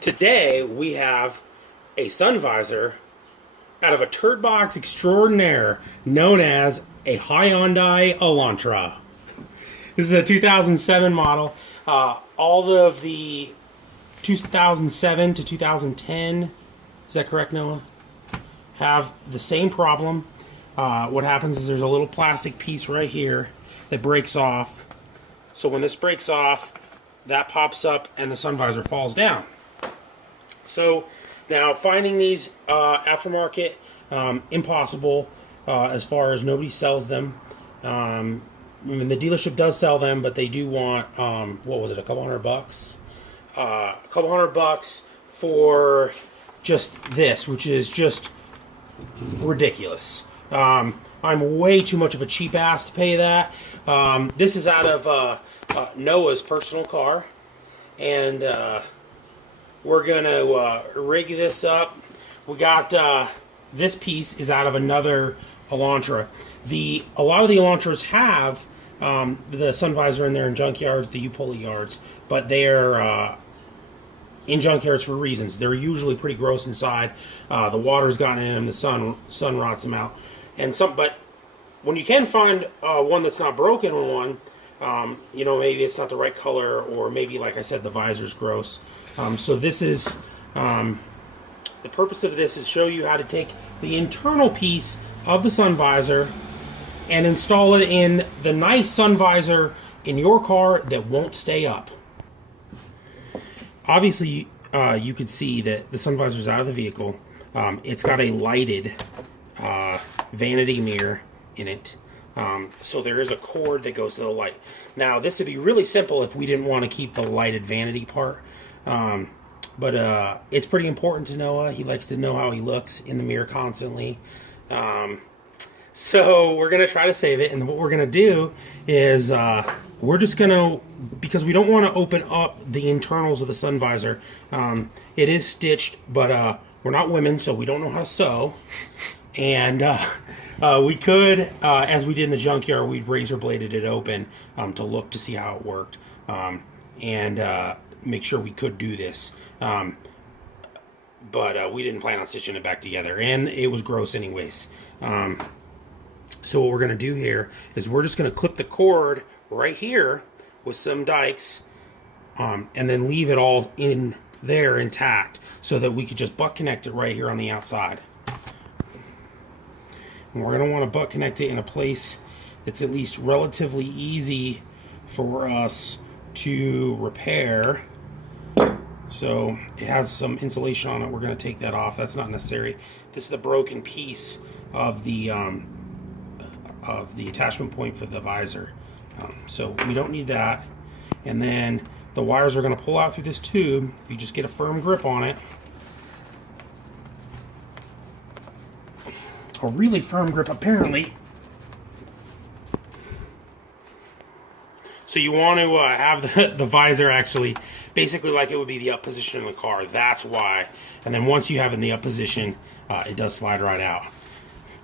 Today we have a sun visor out of a turd box extraordinaire known as a Hyundai Elantra. This is a 2007 model. All of the 2007 to 2010, is that correct, Noah? Have the same problem. What happens is there's a little plastic piece right here that breaks off. So when this breaks off, that pops up and the sun visor falls down. So now finding these aftermarket, impossible as far as nobody sells them. I mean, the dealership does sell them, but they do want, what was it, a couple $100? A couple $100 for just this, which is just ridiculous. I'm way too much of a cheap ass to pay that. This is out of Noah's personal car, and we're gonna rig this up. We got this piece is out of another Elantra. A lot of the Elantras have the sun visor in there in junkyards, the U-pulley yards, but they're in junkyards for reasons. They're usually pretty gross inside. The water's gotten in them, the sun rots them out, but when you can find one that's not broken on one, you know, maybe it's not the right color, or maybe, like I said, the visor's gross. So this is the purpose of this is show you how to take the internal piece of the sun visor and install it in the nice sun visor in your car that won't stay up. Obviously, you could see that the sun visor is out of the vehicle. It's got a lighted vanity mirror in it. So there is a cord that goes to the light. Now, this would be really simple if we didn't want to keep the lighted vanity part. But it's pretty important to Noah. He likes to know how he looks in the mirror constantly. So we're going to try to save it. And what we're going to do is we're just going to, because we don't want to open up the internals of the sun visor. It is stitched, but we're not women, so we don't know how to sew. And we could, as we did in the junkyard, we'd razor bladed it open to look to see how it worked. And make sure we could do this. But we didn't plan on stitching it back together. And it was gross anyways. So what we're going to do here is we're just going to clip the cord right here with some dikes, and then leave it all in there intact so that we could just butt connect it right here on the outside. And we're going to want to butt connect it in a place that's at least relatively easy for us to repair. So it has some insulation on it. We're going to take that off. That's not necessary. This is the broken piece of the attachment point for the visor. So we don't need that. And then the wires are going to pull out through this tube. If you just get a firm grip on it, a really firm grip apparently. So you want to have the visor actually basically like it would be the up position in the car. That's why. And then once you have it in the up position, it does slide right out.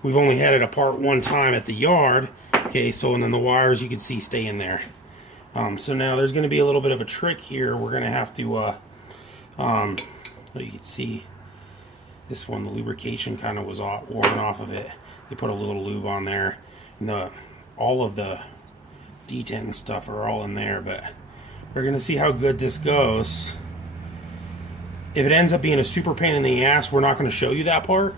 We've only had it apart one time at the yard. Okay, so and then the wires you can see stay in there. So now there's going to be a little bit of a trick here. We're going to have to, you can see this one, the lubrication kind of was worn off of it. They put a little lube on there. And all of the detent and stuff are all in there, but we're going to see how good this goes. If it ends up being a super pain in the ass, we're not going to show you that part.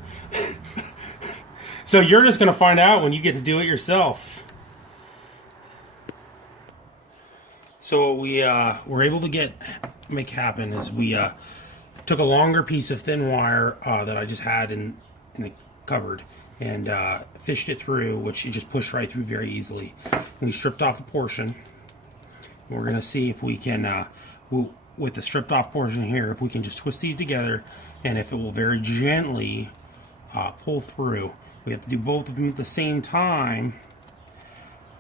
So you're just going to find out when you get to do it yourself. So what we were able to make happen is we took a longer piece of thin wire that I just had in the cupboard and fished it through, which you just pushed right through very easily. And we stripped off a portion. We're going to see if we can, with the stripped off portion here, if we can just twist these together and if it will very gently pull through. We have to do both of them at the same time.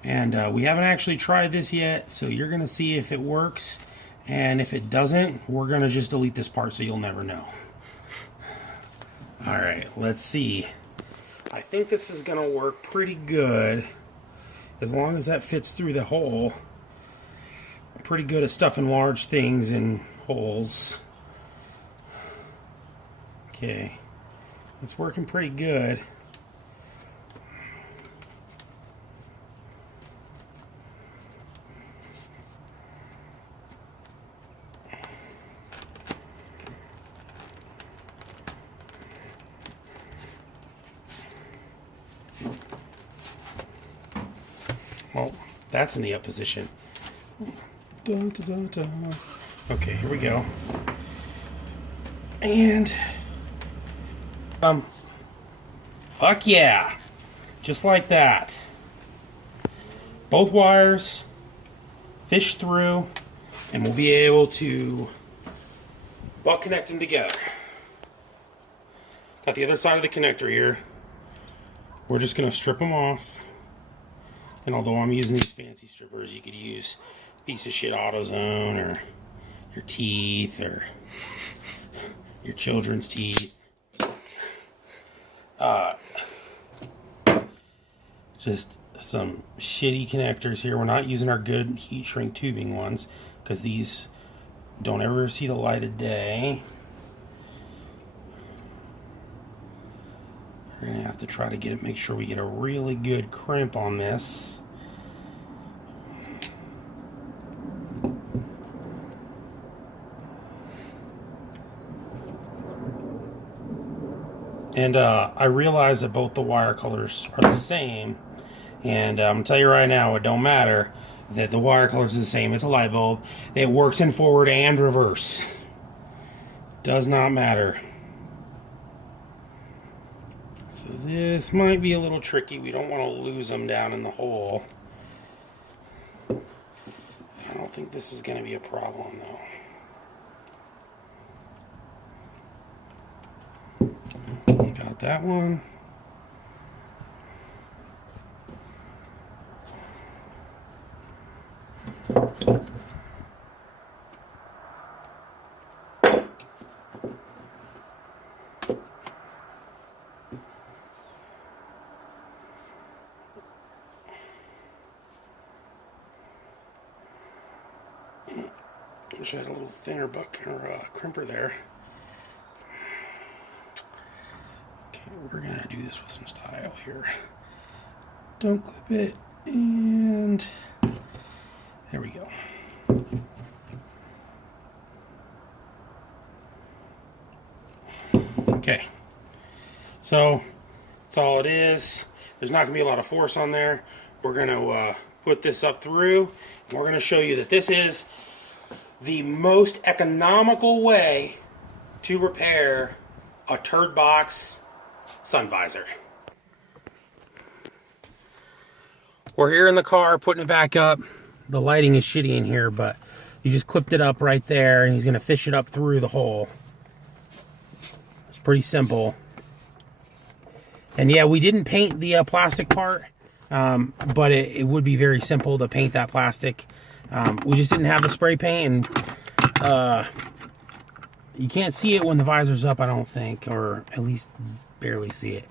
And we haven't actually tried this yet, so you're going to see if it works. And if it doesn't, we're going to just delete this part so you'll never know. Alright, let's see. I think this is going to work pretty good. As long as that fits through the hole. I'm pretty good at stuffing large things in holes. Okay, it's working pretty good. Well, that's in the up position. Dun, dun, dun, dun. Okay, here we go. And fuck yeah, just like that. Both wires fish through, and we'll be able to butt connect them together. Got the other side of the connector here. We're just gonna strip them off. And although I'm using these fancy strippers, you could use a piece of shit AutoZone or your teeth or your children's teeth. Just some shitty connectors here. We're not using our good heat shrink tubing ones because these don't ever see the light of day. We're gonna have to try to make sure we get a really good crimp on this. And I realize that both the wire colors are the same, and I'm gonna tell you right now, it don't matter that the wire colors are the same. It's a light bulb. It works in forward and reverse. Does not matter. So this might be a little tricky. We don't want to lose them down in the hole. I don't think this is going to be a problem though. Got that one. Wish I had a little thinner buck or crimper there. Okay, we're gonna do this with some style here. Don't clip it, and there we go. Okay, so that's all it is. There's not gonna be a lot of force on there. We're gonna put this up through, and we're gonna show you that this is the most economical way to repair a turd box sun visor. We're here in the car putting it back up. The lighting is shitty in here, but you just clipped it up right there, and he's gonna fish it up through the hole. It's pretty simple. And yeah, we didn't paint the plastic part, but it would be very simple to paint that plastic. We just didn't have the spray paint, and you can't see it when the visor's up, I don't think, or at least barely see it.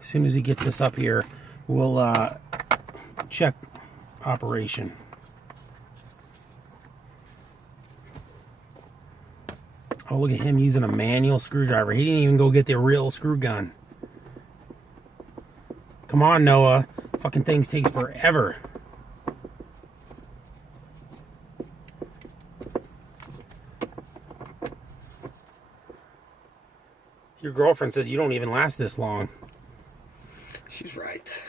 As soon as he gets this up here, we'll check operation. Oh, look at him using a manual screwdriver. He didn't even go get the real screw gun. Come on, Noah. Fucking things take forever. Your girlfriend says you don't even last this long. She's right.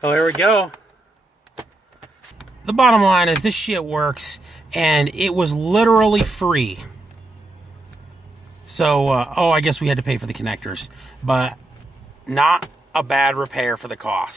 Well, there we go. The bottom line is this shit works, and it was literally free. So, oh, I guess we had to pay for the connectors, but not a bad repair for the cost.